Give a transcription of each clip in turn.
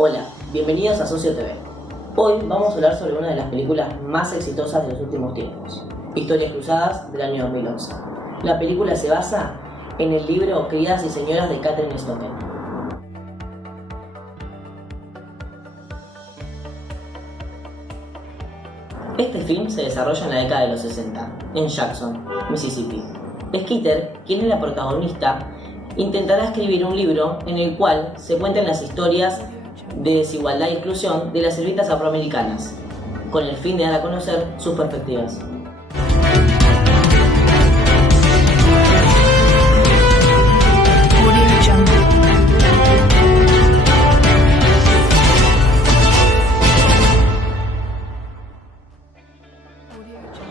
Hola, bienvenidos a Socio TV. Hoy vamos a hablar sobre una de las películas más exitosas de los últimos tiempos, Historias Cruzadas del año 2011. La película se basa en el libro Criadas y Señoras de Catherine Stocken. Este film se desarrolla en la década de los 60, en Jackson, Mississippi. Skeeter, quien es la protagonista, intentará escribir un libro en el cual se cuenten las historias de desigualdad y exclusión de las sirvientas afroamericanas, con el fin de dar a conocer sus perspectivas.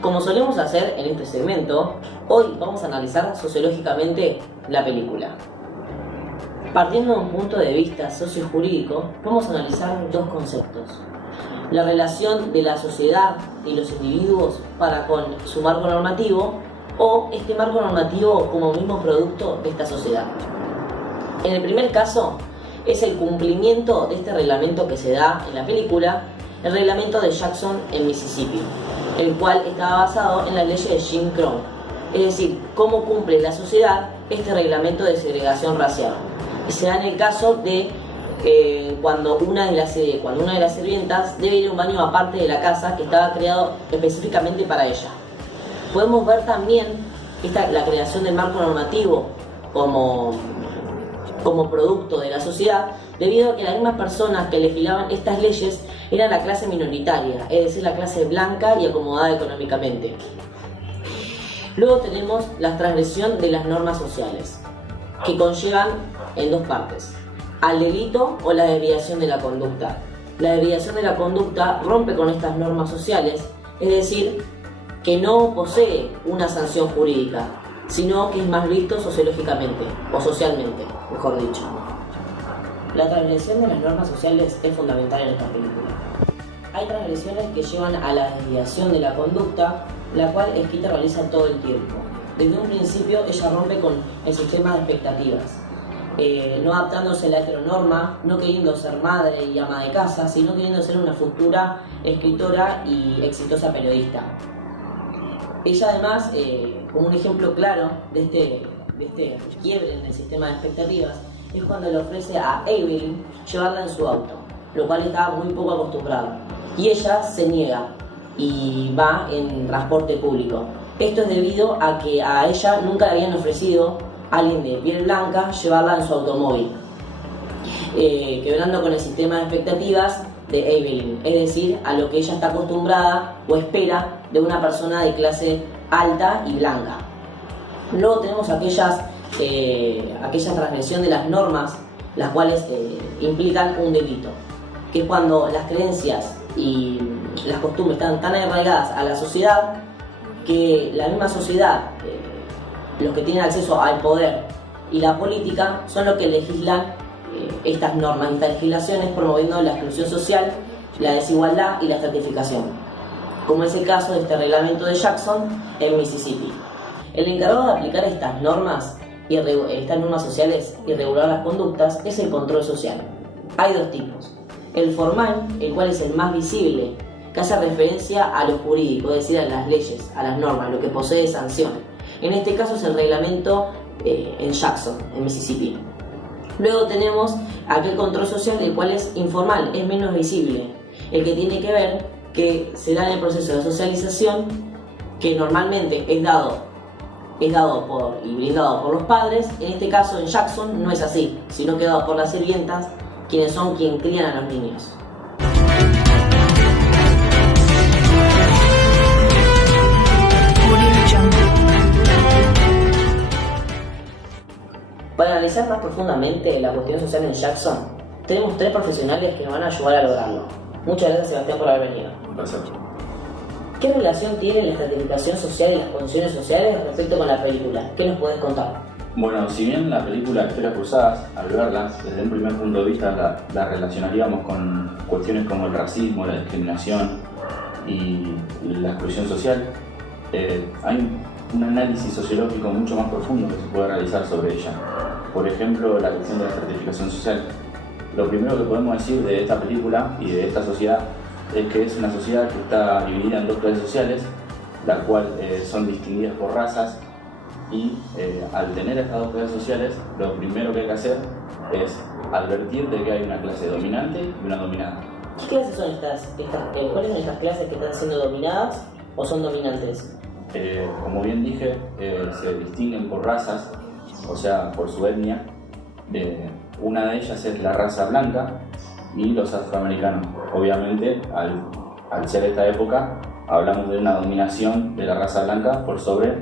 Como solemos hacer en este segmento, hoy vamos a analizar sociológicamente la película. Partiendo de un punto de vista sociojurídico, vamos a analizar dos conceptos: la relación de la sociedad y los individuos para con su marco normativo, o este marco normativo como mismo producto de esta sociedad. En el primer caso, es el cumplimiento de este reglamento que se da en la película, el reglamento de Jackson en Mississippi, el cual estaba basado en la ley de Jim Crow, es decir, cómo cumple la sociedad este reglamento de segregación racial. Se da en el caso de cuando una de las sirvientas debe ir a un baño aparte de la casa que estaba creado específicamente para ella. Podemos ver también la creación del marco normativo como producto de la sociedad, debido a que las mismas personas que legislaban estas leyes eran la clase minoritaria, es decir, la clase blanca y acomodada económicamente. Luego tenemos la transgresión de las normas sociales, que conllevan en dos partes: al delito o la desviación de la conducta. La desviación de la conducta rompe con estas normas sociales, es decir, que no posee una sanción jurídica, sino que es más visto sociológicamente, o socialmente, mejor dicho. La transgresión de las normas sociales es fundamental en esta película. Hay transgresiones que llevan a la desviación de la conducta, la cual Skeeter realiza todo el tiempo. Desde un principio ella rompe con el sistema de expectativas, no adaptándose a la heteronorma, no queriendo ser madre y ama de casa, sino queriendo ser una futura escritora y exitosa periodista. Ella además, como un ejemplo claro de este quiebre en el sistema de expectativas, es cuando le ofrece a Evelyn llevarla en su auto, lo cual estaba muy poco acostumbrado, y ella se niega y va en transporte público. Esto es debido a que a ella nunca le habían ofrecido a alguien de piel blanca llevarla en su automóvil, quebrando con el sistema de expectativas de Evelyn, es decir, a lo que ella está acostumbrada o espera de una persona de clase alta y blanca. Luego tenemos aquella transgresión de las normas, las cuales implican un delito, que es cuando las creencias y las costumbres están tan arraigadas a la sociedad que la misma sociedad, los que tienen acceso al poder y la política, son los que legislan estas normas, estas legislaciones, promoviendo la exclusión social, la desigualdad y la estratificación, como es el caso de este reglamento de Jackson en Mississippi. El encargado de aplicar estas normas sociales y regular las conductas es el control social. Hay dos tipos: el formal, el cual es el más visible, que hace referencia a lo jurídico, es decir, a las leyes, a las normas, lo que posee sanción. En este caso es el reglamento en Jackson, en Mississippi. Luego tenemos aquel control social, el cual es informal, es menos visible, el que tiene que ver que se da en el proceso de socialización, que normalmente es dado y brindado por los padres. En este caso en Jackson no es así, sino que dado por las sirvientas, quienes son quien crían a los niños. Para analizar más profundamente la cuestión social en Jackson, tenemos tres profesionales que nos van a ayudar a lograrlo. Muchas gracias, Sebastián, por haber venido. Gracias. ¿Qué relación tiene la estratificación social y las condiciones sociales respecto con la película? ¿Qué nos puedes contar? Bueno, si bien la película Historias Cruzadas, al verla desde un primer punto de vista la relacionaríamos con cuestiones como el racismo, la discriminación y la exclusión social, hay un análisis sociológico mucho más profundo que se puede realizar sobre ella. Por ejemplo, la cuestión de la estratificación social. lo primero que podemos decir de esta película y de esta sociedad es que es una sociedad que está dividida en dos clases sociales, las cuales son distinguidas por razas, y al tener estas dos clases sociales, lo primero que hay que hacer es advertir de que hay una clase dominante y una dominada. ¿Qué clases son cuáles son estas clases que están siendo dominadas o son dominantes? Como bien dije, se distinguen por razas, o sea, por su etnia. Una de ellas es la raza blanca y los afroamericanos. Obviamente, al ser esta época, hablamos de una dominación de la raza blanca por sobre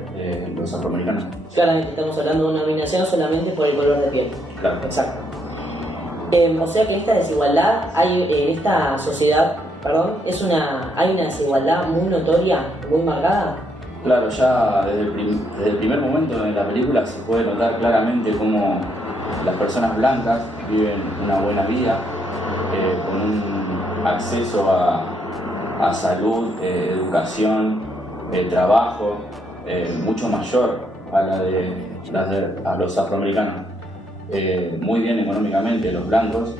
los afroamericanos. Claramente estamos hablando de una dominación solamente por el color de piel. Claro. Exacto. O sea que esta desigualdad hay en esta sociedad, hay una desigualdad muy notoria, muy marcada. Claro, ya desde el primer momento de la película se puede notar claramente cómo las personas blancas viven una buena vida, con un acceso a salud, educación, trabajo, mucho mayor a la de los afroamericanos. Muy bien económicamente los blancos,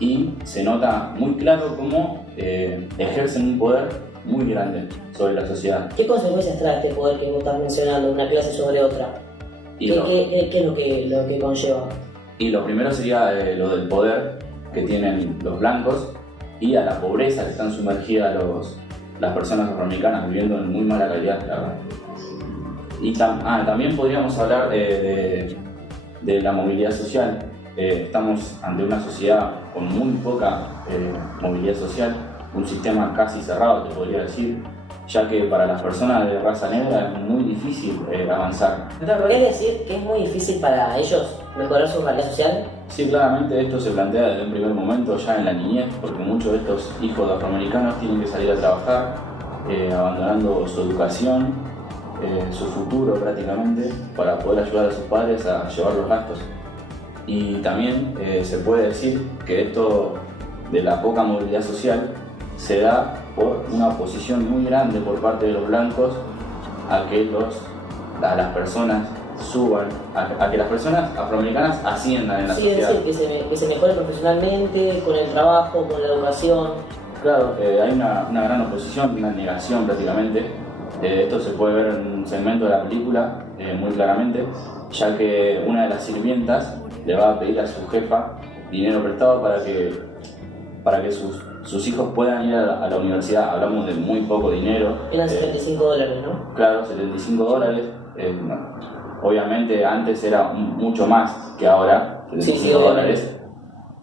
y se nota muy claro cómo ejercen un poder muy grande sobre la sociedad. ¿Qué consecuencias trae este poder que vos estás mencionando de una clase sobre otra? ¿Qué es lo que conlleva? Y lo primero sería lo del poder que tienen los blancos y a la pobreza que están sumergidas las personas afroamericanas viviendo en muy mala calidad, la verdad. Y también podríamos hablar de la movilidad social. Estamos ante una sociedad con muy poca movilidad social, un sistema casi cerrado, te podría decir, ya que para las personas de raza negra es muy difícil avanzar. ¿Es decir que es muy difícil para ellos mejorar su realidad social? Sí, claramente esto se plantea desde un primer momento, ya en la niñez, porque muchos de estos hijos de afroamericanos tienen que salir a trabajar, abandonando su educación, su futuro prácticamente, para poder ayudar a sus padres a llevar los gastos. Y también se puede decir que esto de la poca movilidad social se da por una oposición muy grande por parte de los blancos a que las personas suban, a que las personas afroamericanas asciendan en la sociedad. Sí, es decir, que se mejore profesionalmente, con el trabajo, con la educación. Claro, hay una gran oposición, una negación prácticamente. Esto se puede ver en un segmento de la película muy claramente, ya que una de las sirvientas le va a pedir a su jefa dinero prestado para que sus hijos puedan ir a la universidad. Hablamos de muy poco dinero. Eran $75, ¿no? Claro, $75. Obviamente antes era mucho más que ahora, $75,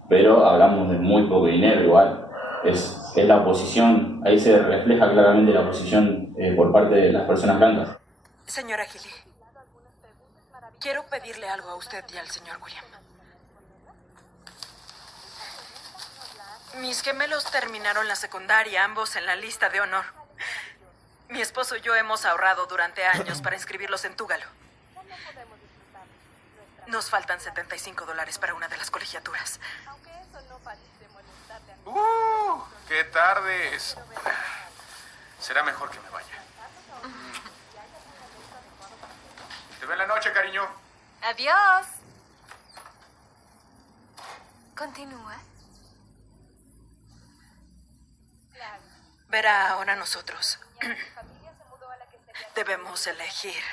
pero hablamos de muy poco dinero igual. Es la oposición, ahí se refleja claramente la oposición por parte de las personas blancas. Señora Gilly, quiero pedirle algo a usted y al señor William. Mis gemelos terminaron la secundaria, ambos en la lista de honor. Mi esposo y yo hemos ahorrado durante años para inscribirlos en Túgalo. Nos faltan $75 para una de las colegiaturas. ¡Qué tardes! Será mejor que me vaya. Te veo en la noche, cariño. Adiós. Continúa. Verá, ahora nosotros debemos elegir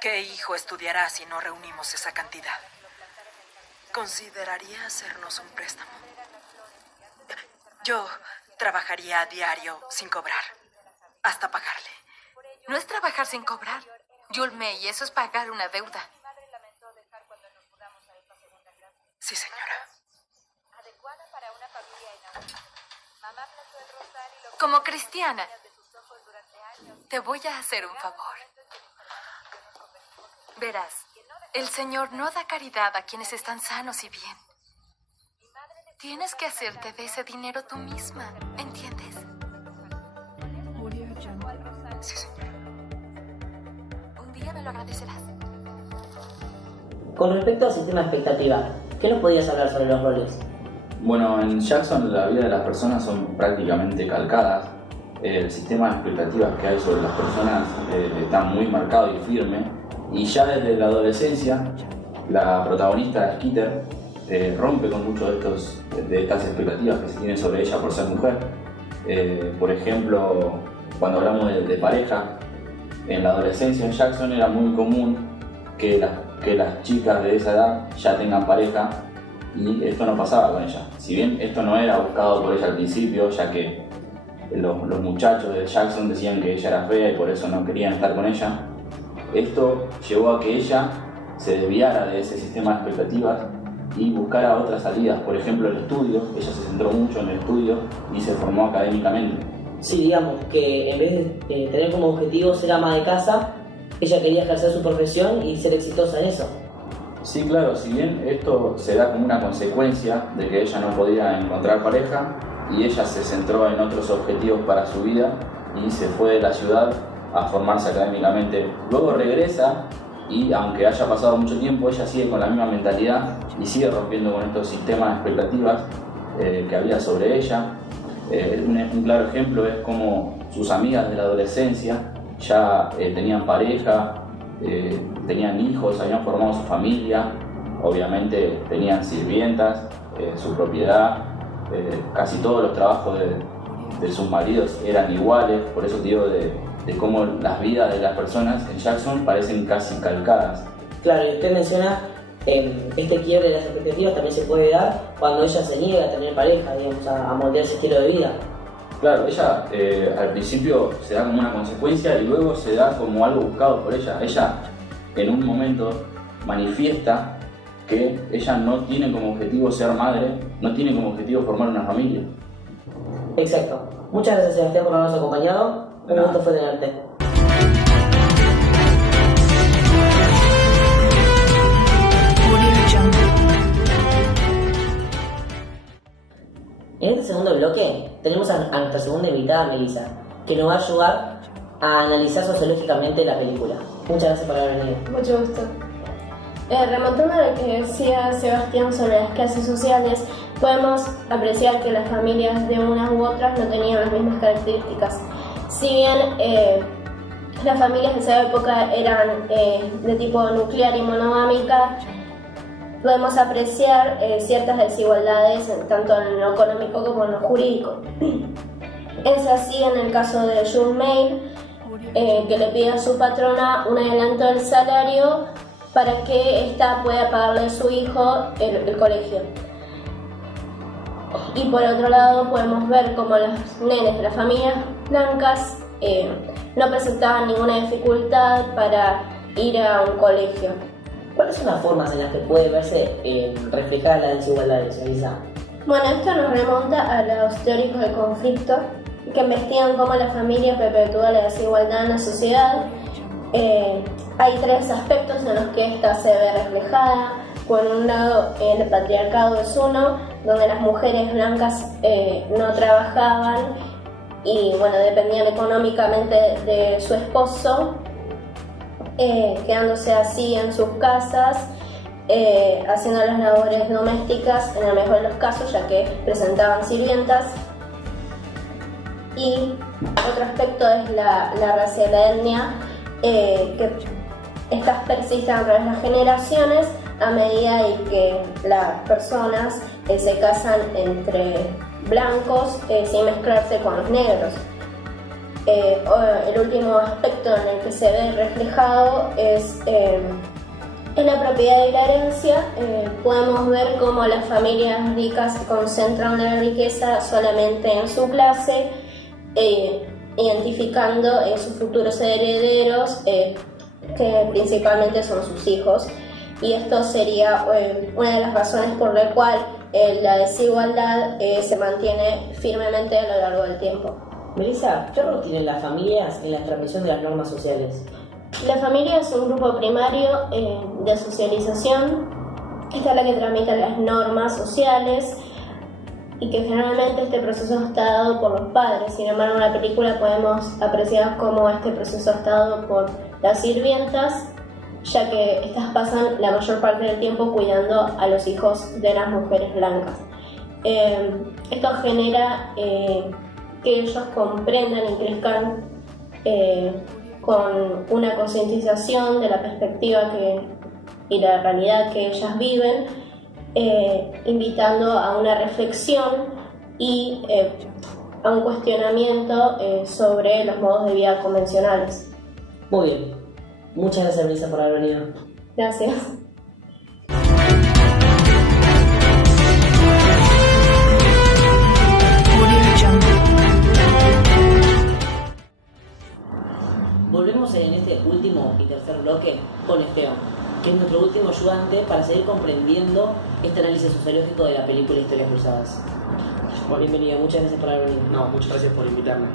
qué hijo estudiará si no reunimos esa cantidad. ¿Consideraría hacernos un préstamo? Yo trabajaría a diario sin cobrar, hasta pagarle. No es trabajar sin cobrar, Yulmei, eso es pagar una deuda. Sí, señora. Como cristiana, te voy a hacer un favor. Verás, el Señor no da caridad a quienes están sanos y bien. Tienes que hacerte de ese dinero tú misma, ¿entiendes? Sí, señora. Un día me lo agradecerás. Con respecto al sistema de expectativa, ¿qué nos podías hablar sobre los roles? Bueno, en Jackson la vida de las personas son prácticamente calcadas. El sistema de expectativas que hay sobre las personas está muy marcado y firme. Y ya desde la adolescencia, la protagonista Skeeter rompe con muchos de estas expectativas que se tienen sobre ella por ser mujer. Por ejemplo, cuando hablamos de pareja, en la adolescencia en Jackson era muy común que las chicas de esa edad ya tengan pareja, y esto no pasaba con ella. Si bien esto no era buscado por ella al principio, ya que los muchachos de Jackson decían que ella era fea y por eso no querían estar con ella, esto llevó a que ella se desviara de ese sistema de expectativas y buscara otras salidas. Por ejemplo, el estudio. Ella se centró mucho en el estudio y se formó académicamente. Sí, digamos que en vez de tener como objetivo ser ama de casa, ella quería ejercer su profesión y ser exitosa en eso. Sí, claro, si bien esto se da como una consecuencia de que ella no podía encontrar pareja y ella se centró en otros objetivos para su vida y se fue de la ciudad a formarse académicamente. Luego regresa y aunque haya pasado mucho tiempo, ella sigue con la misma mentalidad y sigue rompiendo con estos sistemas de expectativas que había sobre ella. Un claro ejemplo es cómo sus amigas de la adolescencia ya tenían pareja, tenían hijos, habían formado su familia, obviamente tenían sirvientas, su propiedad, casi todos los trabajos de sus maridos eran iguales. Por eso digo de cómo las vidas de las personas en Jackson parecen casi calcadas. Claro, y usted menciona este quiebre de las expectativas también se puede dar cuando ella se niega a tener pareja, digamos, a moldear ese estilo de vida. Claro, ella al principio se da como una consecuencia y luego se da como algo buscado por ella. Ella en un momento manifiesta que ella no tiene como objetivo ser madre, no tiene como objetivo formar una familia. Exacto. Muchas gracias, Sebastián, por habernos acompañado. Un gusto fue tenerte. En este segundo bloque tenemos a nuestra segunda invitada, Melissa, que nos va a ayudar a analizar sociológicamente la película. Muchas gracias por haber venido. Mucho gusto. Remontando a lo que decía Sebastián sobre las clases sociales, podemos apreciar que las familias de unas u otras no tenían las mismas características. Si bien las familias de esa época eran de tipo nuclear y monogámica, podemos apreciar ciertas desigualdades tanto en lo económico como en lo jurídico. Es así en el caso de June May, que le pide a su patrona un adelanto del salario para que ésta pueda pagarle a su hijo el colegio. Y por otro lado podemos ver cómo los nenes de las familias blancas no presentaban ninguna dificultad para ir a un colegio. ¿Cuáles son las formas en las que puede verse reflejada la desigualdad, Melissa? Bueno, esto nos remonta a los teóricos del conflicto que investigan cómo la familia perpetúa la desigualdad en la sociedad. Hay tres aspectos en los que esta se ve reflejada. Por un lado, el patriarcado es uno, donde las mujeres blancas no trabajaban y bueno, dependían económicamente de su esposo, quedándose así en sus casas, haciendo las labores domésticas en el mejor de los casos, ya que presentaban sirvientas. Y otro aspecto es la raza y la etnia, que estas persisten a través de las generaciones a medida en que las personas se casan entre blancos sin mezclarse con los negros. El último aspecto en el que se ve reflejado es en la propiedad y la herencia. Podemos ver cómo las familias ricas concentran la riqueza solamente en su clase, identificando sus futuros herederos, que principalmente son sus hijos. Y esto sería una de las razones por la cual la desigualdad se mantiene firmemente a lo largo del tiempo. Melissa, ¿qué rol tienen las familias en la transmisión de las normas sociales? La familia es un grupo primario de socialización. Esta es la que tramita las normas sociales y que generalmente este proceso está dado por los padres. Sin embargo, en la película podemos apreciar cómo este proceso está dado por las sirvientas, ya que estas pasan la mayor parte del tiempo cuidando a los hijos de las mujeres blancas. Esto genera que ellos comprendan y crezcan con una concientización de la perspectiva y la realidad que ellas viven, invitando a una reflexión y a un cuestionamiento sobre los modos de vida convencionales. Muy bien. Muchas gracias, Melissa, por haber venido. Gracias. Volvemos en este último y tercer bloque con Esteban, que es nuestro último ayudante para seguir comprendiendo este análisis sociológico de la película Historias Cruzadas. Bueno, bienvenido, muchas gracias por haber venido. No, muchas gracias por invitarme.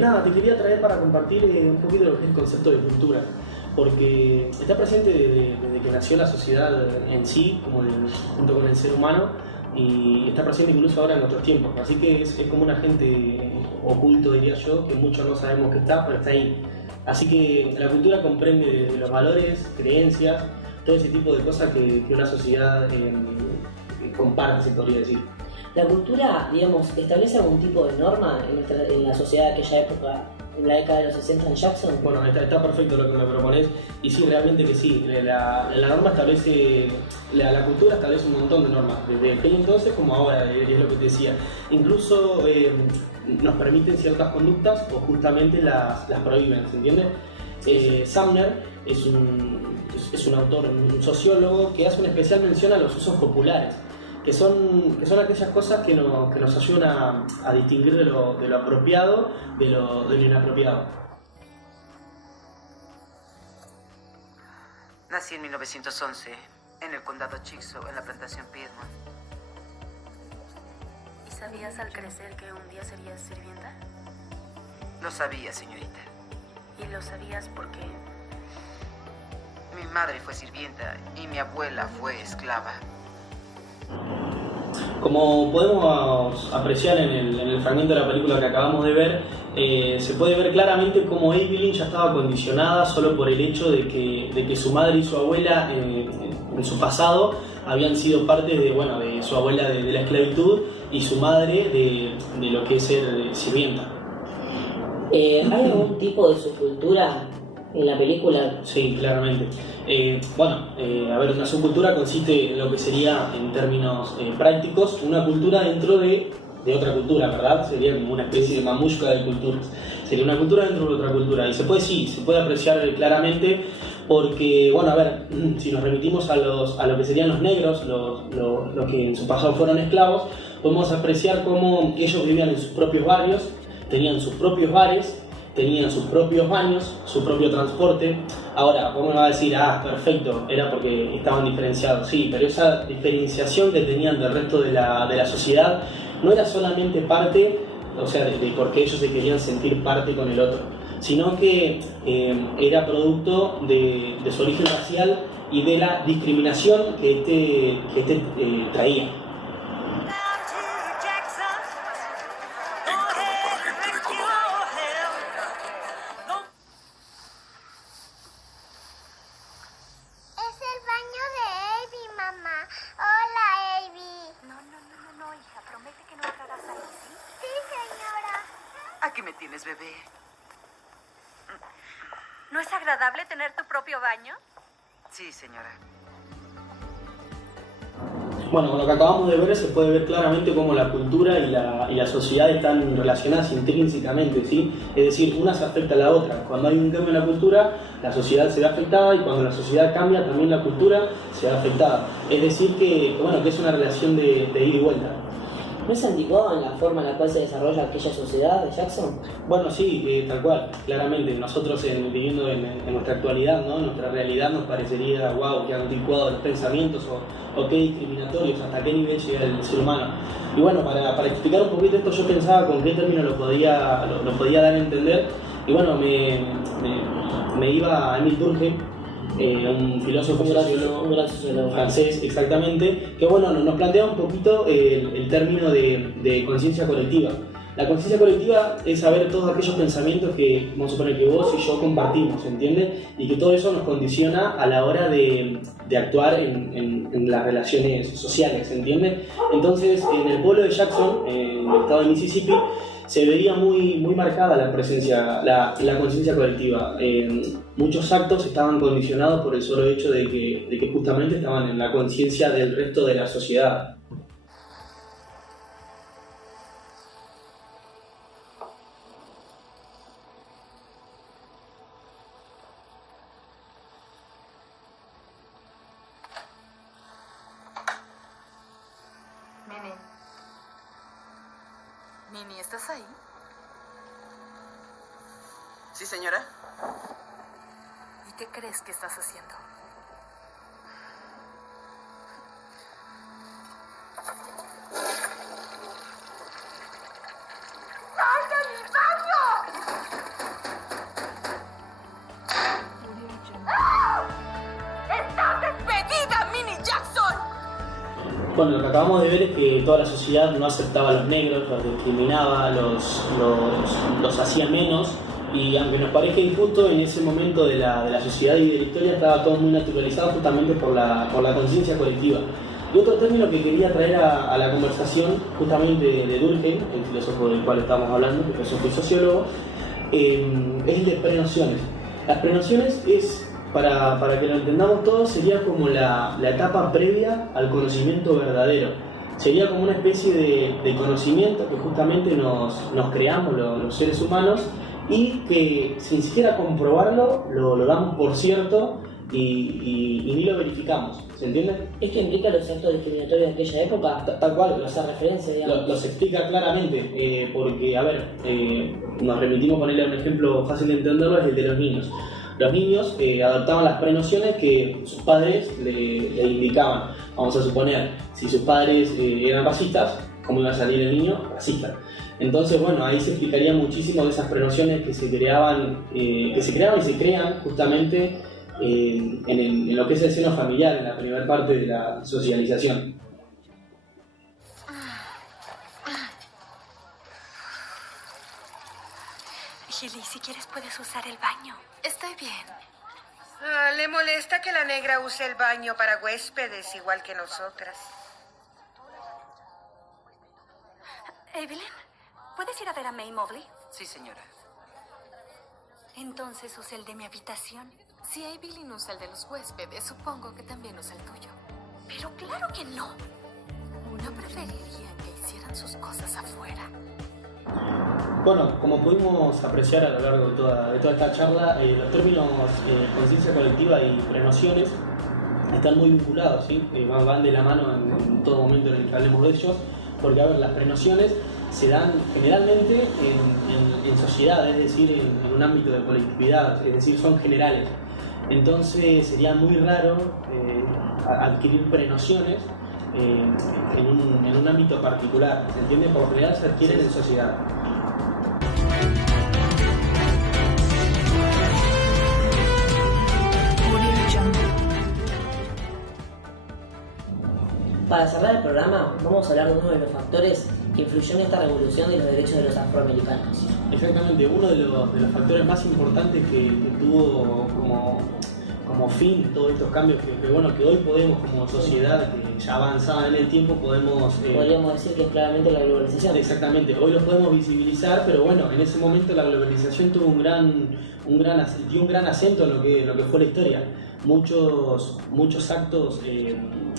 Nada, te quería traer para compartir un poquito lo que es el concepto de cultura, porque está presente desde que nació la sociedad en sí, junto con el ser humano, y está presente incluso ahora en nuestros tiempos, así que es como un agente oculto, diría yo, que muchos no sabemos que está, pero está ahí. Así que la cultura comprende de los valores, creencias, todo ese tipo de cosas que una sociedad comparte, se podría decir. La cultura, digamos, establece algún tipo de norma en la sociedad de aquella época, en la década de los 60 en Jackson. Bueno, está perfecto lo que me propones, y sí, realmente que sí. La norma establece, la cultura establece un montón de normas, desde aquel entonces como ahora, es lo que te decía. Incluso nos permiten ciertas conductas o justamente las prohíben, ¿se entiende? Sumner es un autor, un sociólogo que hace una especial mención a los usos populares, que son aquellas cosas que nos ayudan a distinguir de lo apropiado de lo inapropiado. Nací en 1911, en el condado Chickasaw, en la plantación Piedmont. ¿Y sabías al crecer que un día serías sirvienta? Lo sabía, señorita. ¿Y lo sabías por qué? Mi madre fue sirvienta y mi abuela fue esclava. Como podemos apreciar en el fragmento de la película que acabamos de ver, se puede ver claramente cómo Evelyn ya estaba condicionada solo por el hecho de que su madre y su abuela en su pasado habían sido parte de su abuela de la esclavitud y su madre de lo que es ser sirvienta. ¿Hay algún tipo de subcultura en la película? Sí, claramente. Una subcultura consiste en lo que sería, en términos prácticos, una cultura dentro de otra cultura, ¿verdad? Sería como una especie de mamushka de culturas. Sería una cultura dentro de otra cultura. Y se puede apreciar claramente porque, si nos remitimos a lo que serían los negros, los que en su pasado fueron esclavos, podemos apreciar cómo ellos vivían en sus propios barrios, tenían sus propios bares, tenían sus propios baños, su propio transporte. Ahora, vos me vas a decir, perfecto, era porque estaban diferenciados. Sí, pero esa diferenciación que tenían del resto de la sociedad no era solamente parte, de porque ellos se querían sentir parte con el otro, sino que era producto de su origen racial y de la discriminación que este traía. Aquí me tienes, bebé. ¿No es agradable tener tu propio baño? Sí, señora. Bueno, lo que acabamos de ver se puede ver claramente cómo la cultura y la sociedad están relacionadas intrínsecamente, ¿sí? Es decir, una se afecta a la otra. Cuando hay un cambio en la cultura, la sociedad se ve afectada, y cuando la sociedad cambia, también la cultura se ve afectada. Es decir, que es una relación de ida y vuelta. ¿No es anticuado en la forma en la cual se desarrolla aquella sociedad de Jackson? Bueno, sí, tal cual, claramente. Nosotros viviendo en nuestra actualidad, ¿no? En nuestra realidad nos parecería, wow, qué anticuado los pensamientos o qué discriminatorios, hasta qué nivel llega el ser humano. Y bueno, para explicar un poquito esto, yo pensaba con qué término lo podía dar a entender. Y bueno, me iba a Émile Durkheim, un filósofo sociólogo francés, exactamente, que nos plantea un poquito el término de conciencia colectiva. La conciencia colectiva es saber todos aquellos pensamientos que, vamos a suponer, que vos y yo compartimos, ¿entiendes? Y que todo eso nos condiciona a la hora de actuar en las relaciones sociales, ¿entiendes? Entonces, en el pueblo de Jackson, en el estado de Mississippi, se veía muy marcada la presencia, la conciencia colectiva. muchos actos estaban condicionados por el solo hecho de que justamente estaban en la conciencia del resto de la sociedad. Nini, ¿estás ahí? Sí, señora. ¿Y qué crees que estás haciendo? ¡Sal de mi baño! ¡Ah! ¡Estás despedida, Minnie Jackson! Bueno, lo que acabamos de ver es que toda la sociedad no aceptaba a los negros, los discriminaba, los hacía menos, y aunque nos parezca injusto, en ese momento de la sociedad y de la historia estaba todo muy naturalizado justamente por la conciencia colectiva. Y otro término que quería traer a la conversación, justamente de Durkheim, el filósofo del cual estamos hablando, filósofo y sociólogo, es el de prenociones. Las prenociones es, para que lo entendamos todos, sería como la etapa previa al conocimiento verdadero. Sería como una especie de conocimiento que justamente nos creamos los seres humanos y que sin siquiera comprobarlo lo damos por cierto y ni lo verificamos. ¿Se entiende? ¿Esto implica los actos discriminatorios de aquella época? Tal cual. Esa referencia, digamos. Los explica claramente, porque, a ver, nos remitimos a ponerle un ejemplo fácil de entenderlo, es el de los niños. Los niños adoptaban las prenociones que sus padres le indicaban. Vamos a suponer, si sus padres eran racistas, ¿cómo iba a salir el niño? Racista. Entonces, bueno, ahí se explicaría muchísimo de esas prenociones que se creaban y se crean justamente en lo que es el seno familiar, en la primera parte de la socialización. Gilly, si quieres puedes usar el baño. Estoy bien. ¿Le molesta que la negra use el baño para huéspedes igual que nosotras? Evelyn, ¿puedes ir a ver a May Mobley? Sí, señora. Entonces use el de mi habitación. Si Evelyn usa el de los huéspedes, supongo que también usa el tuyo. Pero claro que no. Uno preferiría que hicieran sus cosas afuera. Bueno, como pudimos apreciar a lo largo de toda esta charla, los términos conciencia colectiva y prenociones están muy vinculados, ¿sí? Van de la mano en todo momento en el que hablemos de ellos, porque, a ver, las prenociones se dan generalmente en sociedad, es decir, en un ámbito de colectividad, es decir, son generales. Entonces sería muy raro adquirir prenociones en un ámbito particular, ¿se entiende? Por lo general se adquieren en sociedad. Para cerrar el programa, vamos a hablar de uno de los factores que influyó en esta revolución de los derechos de los afroamericanos. Exactamente, uno de los factores más importantes que tuvo como fin todos estos cambios que hoy podemos, como sociedad que ya avanzada en el tiempo, podemos... Podríamos decir que es claramente la globalización. Exactamente, hoy lo podemos visibilizar, pero bueno, en ese momento la globalización tuvo dio un gran acento en lo que fue la historia. Muchos actos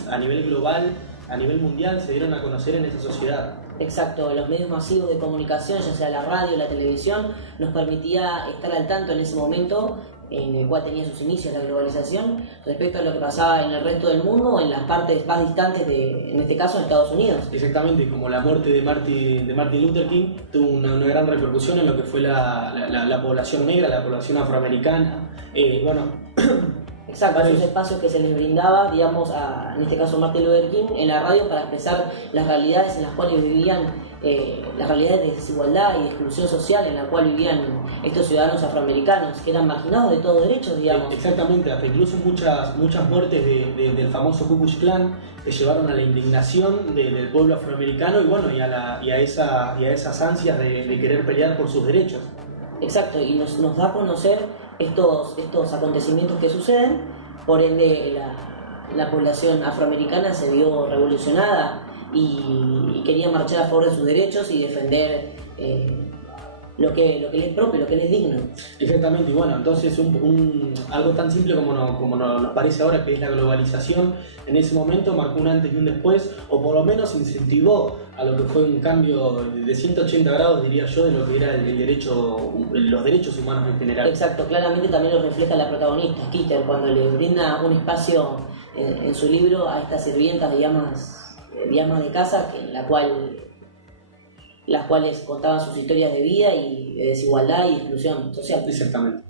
a nivel global, a nivel mundial, se dieron a conocer en esa sociedad. Exacto, los medios masivos de comunicación, ya sea la radio, la televisión, nos permitía estar al tanto en ese momento en el cual tenía sus inicios la globalización respecto a lo que pasaba en el resto del mundo o en las partes más distantes en este caso en Estados Unidos. Exactamente, como la muerte de Martin Luther King tuvo una gran repercusión en lo que fue la población negra, la población afroamericana. Exacto, esos espacios que se les brindaba, digamos, en este caso Martin Luther King, en la radio para expresar las realidades en las cuales vivían, las realidades de desigualdad y de exclusión social en la cual vivían estos ciudadanos afroamericanos, que eran marginados de todos derechos, digamos. Exactamente, hasta incluso muchas muertes del famoso Ku Klux Klan que llevaron a la indignación del pueblo afroamericano y a esas ansias de querer pelear por sus derechos. Exacto, y nos da a conocer estos acontecimientos que suceden, por ende la población afroamericana se vio revolucionada y quería marchar a favor de sus derechos y defender lo que le es propio, lo que le es digno. Exactamente, y bueno, entonces algo tan simple como nos parece ahora, que es la globalización, en ese momento marcó un antes y un después, o por lo menos incentivó a lo que fue un cambio de 180 grados, diría yo, de lo que era los derechos humanos en general. Exacto, claramente también lo refleja la protagonista, Skeeter, cuando le brinda un espacio en su libro a estas sirvientas de llamas de casa, las cuales contaban sus historias de vida y de desigualdad y exclusión social. Exactamente.